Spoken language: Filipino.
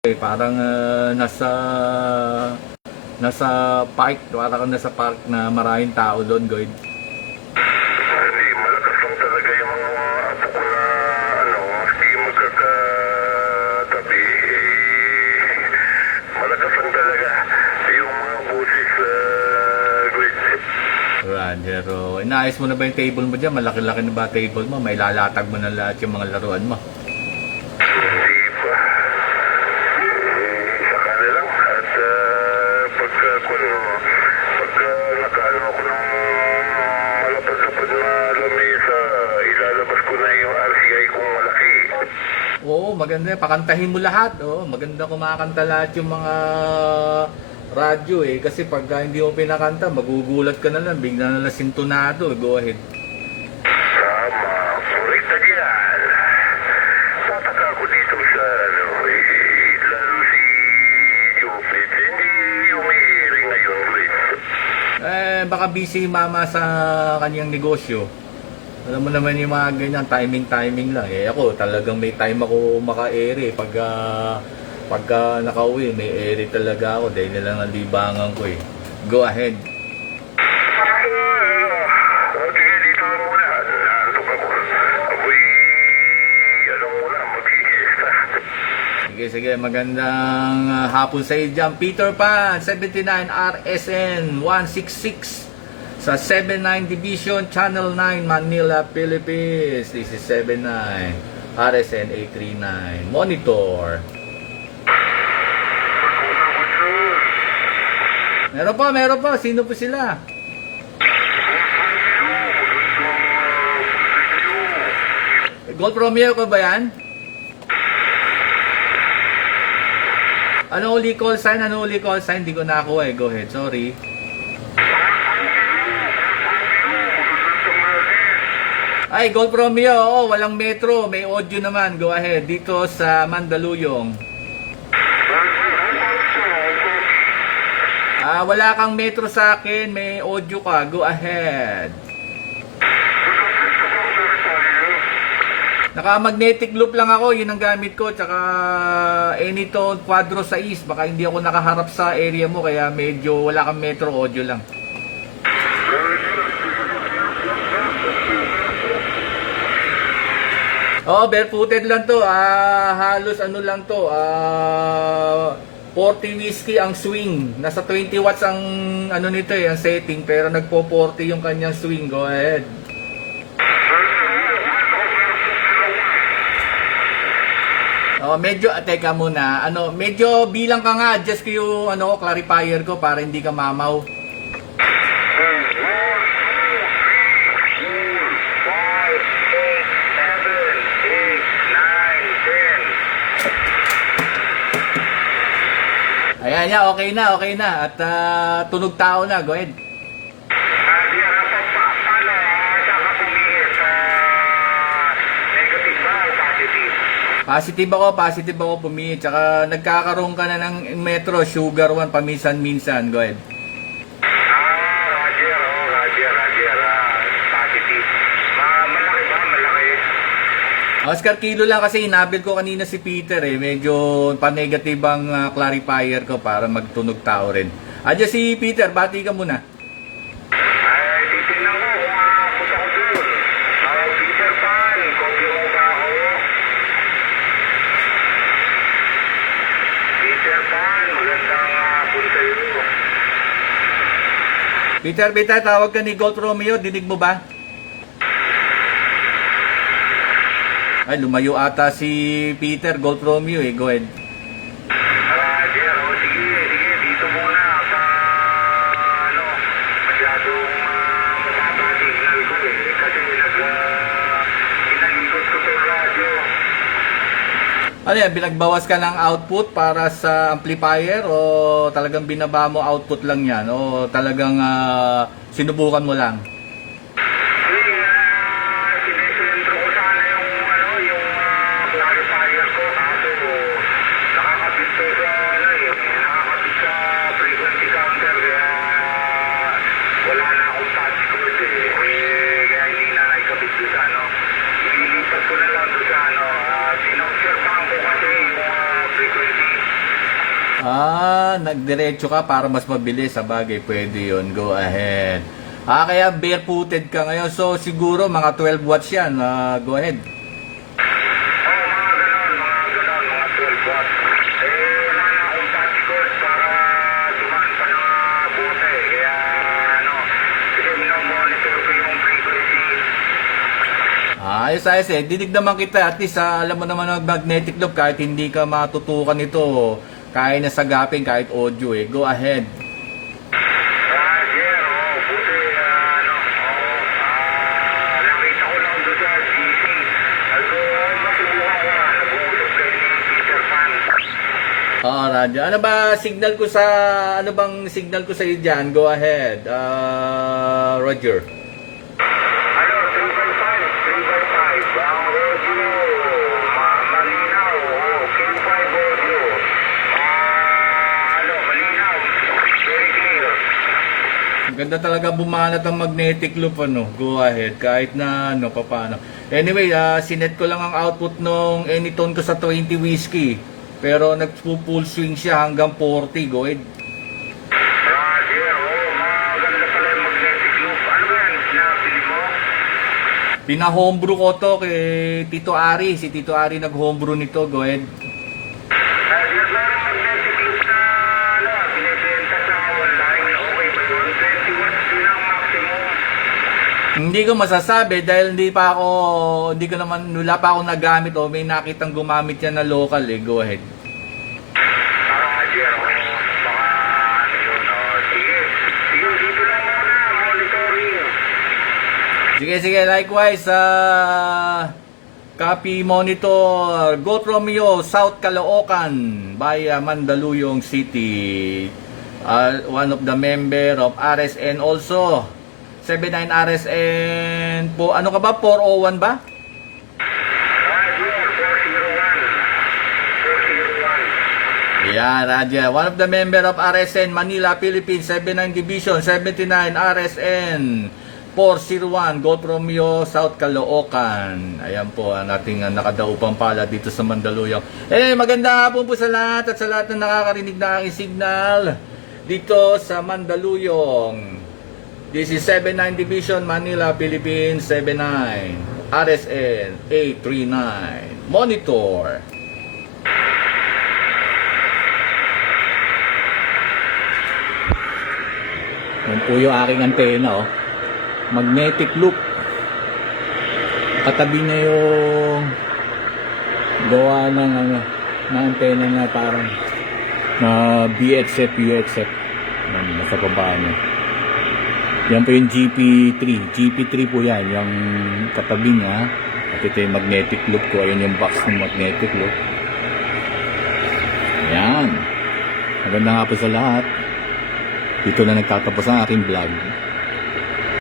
Parang nasa park, parang nasa park na maraming tao doon, Goyd. Hindi, malakas lang talaga yung mga apo ko na maski magkakatabi. Malakas lang talaga yung mga boses great. Roger, inaayos mo na ba yung table mo dyan? Malaki-laki na ba table mo? May lalatag mo na lahat yung mga laruan mo? Hindi pa. Saka na lang. At pagka nakaano ako ng malapad-lapad na lamesa, ilalabas ko na yung RCI kong malaki. Oo, maganda. Pakantahin mo lahat. Oo, maganda kumakanta lahat yung mga radyo eh. Kasi pag hindi mo pinakanta, magugulat ka na lang. Bigla na lang sintonado. Go ahead. Tama, correct na yan. Tataka ako dito sa lalo si Jupit. Hindi umiiri ngayon, Chris. Baka busy mama sa kanyang negosyo. Alam mo naman yung mga ganyan, timing lang. Ako, talagang may time ako maka-ere. Pagka nakauwi, may ere talaga ako. Dahil nilang ang libangan ko eh. Go ahead. Okay, dito muna. Naantok ako. Ako'y, alam mo na, mag-iista. Sige, magandang hapon sa iyo dyan. Peter Pan, 79 RSN 166 sa 79 Division, Channel 9, Manila, Philippines. This is 79 RSN 839 Monitor. Meron pa. Sino po sila? Gold Romeo ko ba yan? Ano uli call sign? Hindi ko nakuha eh. Go ahead, sorry. Ay, Gold Romeo, oo, walang metro. May audio naman. Go ahead. Dito sa Mandaluyong. Wala kang metro sa akin. May audio ka. Go ahead. Naka-magnetic loop lang ako. Yun ang gamit ko. Tsaka Anytone Quadro 6. Baka hindi ako nakaharap sa area mo. Kaya medyo wala kang metro. Audio lang. Oh, barefooted lang to. Halos ano lang to. 40 whiskey ang swing. Nasa 20 watts ang ano nito eh, ang setting, pero nagpo-40 yung kanyang swing. Go ahead. Oh, medyo teka muna. Medyo bilang ka nga, adjust ko yung clarifier ko para hindi ka mamaw. Ayan, okay na. At tunog tao na. Go ahead. Positive ako pumili. Tsaka nagkakaroon ka na ng metro, sugar 1 paminsan-minsan. Go ahead. Roger. Positive. Malaki ba? Malaki. Oscar Kilo lang kasi inabil ko kanina si Peter eh. Medyo pa-negative ang clarifier ko para magtunog tao rin. Adya si Peter, bati ka muna. Ay, titignan ko kung punta ko doon. Peter Pan, kopya mo ba ako? Peter Pan, magandang hapon sa iyo. Peter, tawag ka ni Gold Romeo. Dinig mo ba? Ay, lumayo ata si Peter. Gold Romeo eh. Go ahead. Roger, sige, dito muna sa, masyadong mababa signal ko eh. Kasi pinalikot ko sa radyo. Ano yan, binagbawas ka ng output para sa amplifier o talagang binaba mo output lang yan? O talagang sinubukan mo lang? Sinesentro ko sana yung clarifier ko. Kaso, nakakabit to sa, nakakabit sa frequency counter. Kaya, wala na akong touch cord eh. Kaya hindi na naikabit doon sa, ililipat ko na lang doon sa, sinobservahan ko kasi yung frequency. Nagdiretso ka para mas mabilis. Sa bagay, pwede yun. Go ahead. Kaya barefooted ka ngayon. So, siguro mga 12 watts yan. Go ahead. Mga 12 watts. Wala na akong particles para dumaan pa ng buti. Kaya, sige, monitor ko yung frequency. Ayos eh. Dinig naman kita. At least, alam mo naman ang magnetic loop. Kahit hindi ka matutukan ito, kaya na sagapin kahit audio eh. Go ahead. Roger, buti, nakita ko lang doon sa GC. Masubukan ko na, nag-uusap kayo ni Peter Pan. Radyo. Ano bang signal ko sa iyo dyan? Go ahead. Roger. 3x5. Ang audio, malinaw. Q5 audio. Malinaw. Very clear. Ang ganda talaga bumanat ang magnetic loop, Go ahead. Kahit na, paano. Anyway, sinet ko lang ang output nung Anytone ko sa 20 whiskey. Pero nag-full swing siya hanggang 40. Go ahead. Roger, maganda pala yung magnetic loop. Ano ba yan? Pinapili mo? Pina-homebrew ko to kay Tito Ari. Si Tito Ari nag-homebrew nito. Go ahead. Meron magnetic loop na binibenta sa online. Okay ba yun? 20 watts yun ang maximum. Hindi ko masasabi dahil wala pa akong nagamit o may nakitang gumamit yan na local eh. Go ahead. Roger, baka yun. Sige, dito lang muna. Monitoring. Sige, likewise, copy monitor, Goat Romeo, South Caloocan, by Mandaluyong City. One of the member of RSN also. 79 RSN po, ano ka ba? 401 ba? Roger, 401. Yeah, Raja. One of the member of RSN Manila, Philippines, 79 Division, 79 RSN 401, Goat Romeo, South Caloocan. Ayan po ang ating nakadaupang pala dito sa Mandaluyong. Maganda hapon po sa lahat at sa lahat na nakakarinig na aking signal dito sa Mandaluyong. This is 79 Division, Manila, Philippines, 79 RSN 839. Monitor. Yan po yung aking antena, magnetic loop. Katabi niya yung gawa ng antena na parang na BXF. Nasa baba niya. Yan po yung GP3 po yan, yung katabi niya. At ito yung magnetic loop ko. Ayun yung box ng magnetic loop. Ayan. Maganda nga po sa lahat. Dito na nagtatapos ang aking vlog.